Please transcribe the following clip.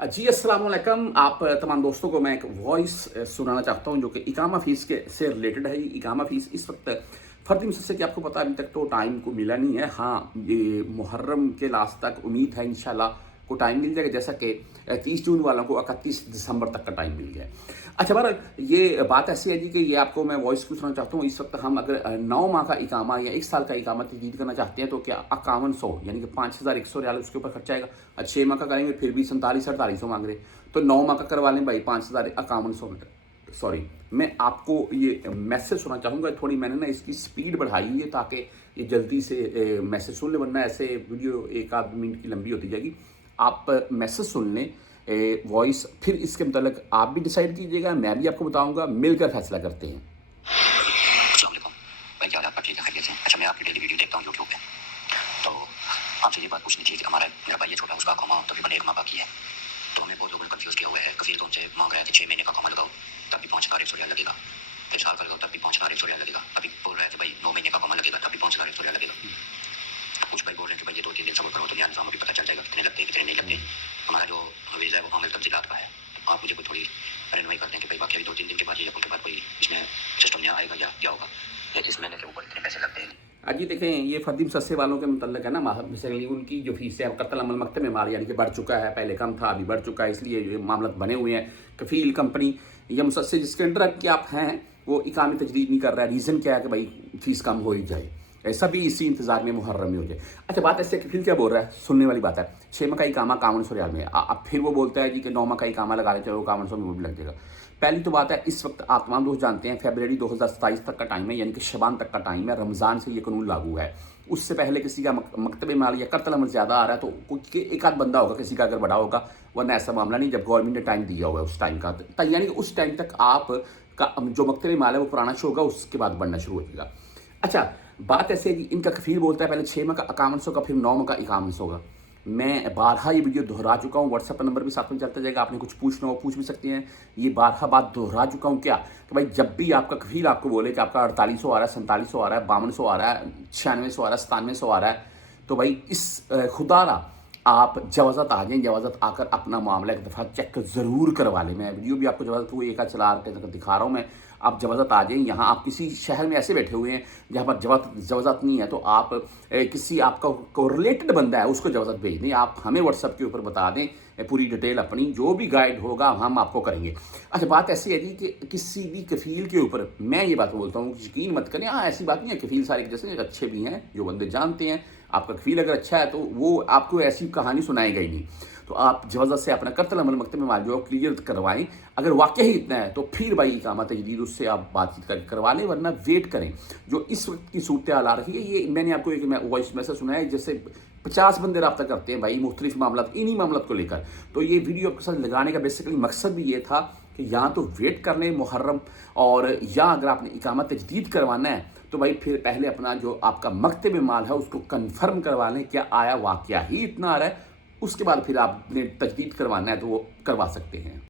जी अस्सलाम वालेकुम। आप तमाम दोस्तों को मैं एक वॉइस सुनाना चाहता हूँ जो कि इकामा फ़ीस के से रिलेटेड है। ये इकामा फ़ीस इस वक्त फ़र्दी मुसस्से कि आपको पता है अभी तक तो टाइम को मिला नहीं है। हाँ, ये मुहर्रम के लास्ट तक उम्मीद है इंशाल्लाह को टाइम मिल जाएगा, जैसा कि 30 जून वालों को 31 दिसंबर तक का टाइम मिल गया है। अच्छा, बहरहाल ये बात ऐसी है जी कि ये आपको मैं वॉइस क्यों सुनाना चाहता हूँ। इस वक्त हम अगर 9 माह का इकामा या 1 साल का इकामा तजदीद करना चाहते हैं तो क्या 5100 यानी कि 5100 रियाल उसके ऊपर खर्चा आएगा। 6 माह का करेंगे फिर भी 47-48 मांग रहे, तो 9 माह का करवा लें भाई 5100 सॉरी। मैं आपको ये मैसेज सुनना चाहूँगा, थोड़ी मैंने ना इसकी स्पीड बढ़ाई हुई है ताकि ये जल्दी से मैसेज सुन ले, वरना ऐसे वीडियो एक आध मिनट की लंबी होती जाएगी। आप मैसेज सुन लें वॉइस, फिर इसके मतलब आप भी डिसाइड कीजिएगा, मैं भी आपको बताऊंगा, मिलकर फैसला करते हैं। भाई क्या आपका ठीक है, खैरियत से? अच्छा, मैं आपकी डेली वीडियो देखता हूँ यूट्यूब पे, तो आपसे ये बात पूछनी थी कि मेरा भाई छोटा, उसका कॉमा तकरीबन 1 माह बाकी है, तो हमें बहुत लोगों ने कंफ्यूज किया हुआ है। कफील तो उनसे मांग रहे थे 6 महीने का कॉमा लगाओ तब भी 5,100 रियाल लगेगा, फिर साल का लगाओ तब भी 5,100 रियाल लगेगा। अभी बोल रहे थे भाई 9 महीने का कॉमा लगेगा तब भी 5,100 रियाल लगेगा। कुछ भाई बोल रहे थे भाई ये 2-3 दिन सब्र करो तो यहाँ निज़ाम भी पता चल जाएगा कितने लगते हैं कितने नहीं लगते। हमारा जो वीज़ा है वो आमिल तब्दीलात का है, आप मुझे कोई थोड़ी रहनुमाई कर दें कि भाई बाकी अभी 2-3 दिन के बाद या के बाद कोई इसमें सिस्टम यहाँ आएगा या क्या होगा, या इस महीने के ऊपर इतने पैसे लगते हैं। जी देखें, ये फ़र्दी मुसस्से वालों के मतलब है ना, बेसिकली उनकी जो फीस है कत्ल अमल मकतब माल यानी कि बढ़ चुका है, पहले कम था अभी बढ़ चुका है, इसलिए ये मामला बने हुए हैं। कफ़ील कंपनी या मुसस्से जिसके अंडर कि आप हैं वो इकामी तजदीद नहीं कर रहा है। रीज़न क्या है कि भाई फ़ीस कम हो ही जाए, सभी इसी इंतज़ार में मुहर्रम में हो जाए। अच्छा, बात ऐसे कफ़ील क्या बोल रहा है, सुनने वाली बात है। 6 माह का इकामा 5100 रियाल में, अब फिर वो बोलता है जी कि 9 माह का इकामा लगा ले, चलो 5100 में वो भी लग जाएगा। पहली तो बात है, इस वक्त आप तमाम दोस्त जानते हैं फरवरी 2027 तक का टाइम है, यानी कि शबान तक का टाइम है, रमज़ान से ये कानून लागू है। उससे पहले किसी का मकतब माल या कत्ल अमल ज़्यादा आ रहा है तो कुछ एक आध बंदा होगा किसी का अगर बड़ा होगा, वरना ऐसा मामला नहीं जब गवर्नमेंट ने टाइम दिया हुआ है उस टाइम का, यानी कि उस टाइम तक आप का जो मकतब माल है वो पुराना शुरू होगा, उसके बाद बढ़ना शुरू हो जाएगा। अच्छा, बात ऐसे है कि इनका कफ़ील बोलता है पहले 6 माह का 5100 का, फिर 9 माह का 5100 का। मैं बारहा ये वीडियो दोहरा चुका हूँ, व्हाट्सएप नंबर भी साथ में चलता जाएगा, आपने कुछ पूछना हो पूछ भी सकते हैं। ये बारहा बात दोहरा चुका हूँ क्या कि भाई जब भी आपका कफ़ील आपको बोले कि आपका 4800 आ रहा है, 4700 आ रहा है, 5200 आ रहा है, 9600 आ रहा है, 9700 आ रहा है, तो भाई इस खुदारा आप जवाज़त आ जाएँ, जवाज़त आकर अपना मामला एक दफ़ा चेक ज़रूर करवा लें। मैं वीडियो भी आपको जवाज़त वो एक चला के दिखा रहा हूँ मैं, आप जवाज़त आ जाएँ। यहाँ आप किसी शहर में ऐसे बैठे हुए हैं जहाँ पर जवाज़त नहीं है, तो आप किसी आपका को रिलेटेड बंदा है उसको जवाज़त भेज दें, आप हमें व्हाट्सएप के ऊपर बता दें पूरी डिटेल अपनी, जो भी गाइड होगा हम आपको करेंगे। अच्छा, बात ऐसी है जी कि किसी भी कफ़ील के ऊपर मैं ये बात बोलता हूँ, यकीन मत करें। हाँ, ऐसी बात नहीं है, कफ़ील सारे जैसे अच्छे भी हैं, जो बंदे जानते हैं आपका कफ़ील अगर अच्छा है तो वो आपको ऐसी कहानी सुनाएगा ही नहीं। तो आप जबरदस्त से अपना कत्ल अमल मकतब माल जो क्लियर करवाएं। अगर वाकई ही इतना है तो फिर भाई इकामा तजदीद उससे आप बातचीत करके करवा लें, वरना वेट करें। जो इस वक्त की सूरत हाल आ रही है, ये मैंने आपको एक वॉइस मैसेज सुना है, जैसे 50 बंदे रब्ता करते हैं भाई मुख्तलिफ मामला इन्हीं मामलों को लेकर। तो ये वीडियो आपके साथ लगाने का बेसिकली मकसद भी ये था कि यहाँ तो वेट कर लें मुहर्रम, और या अगर आपने इकामा तजदीद करवाना है तो भाई फिर पहले अपना जो आपका मकतब माल है उसको कन्फर्म करवा लें, क्या आया वाकया ही इतना आ रहा है, उसके बाद फिर आपने तजदीद करवाना है तो वो करवा सकते हैं।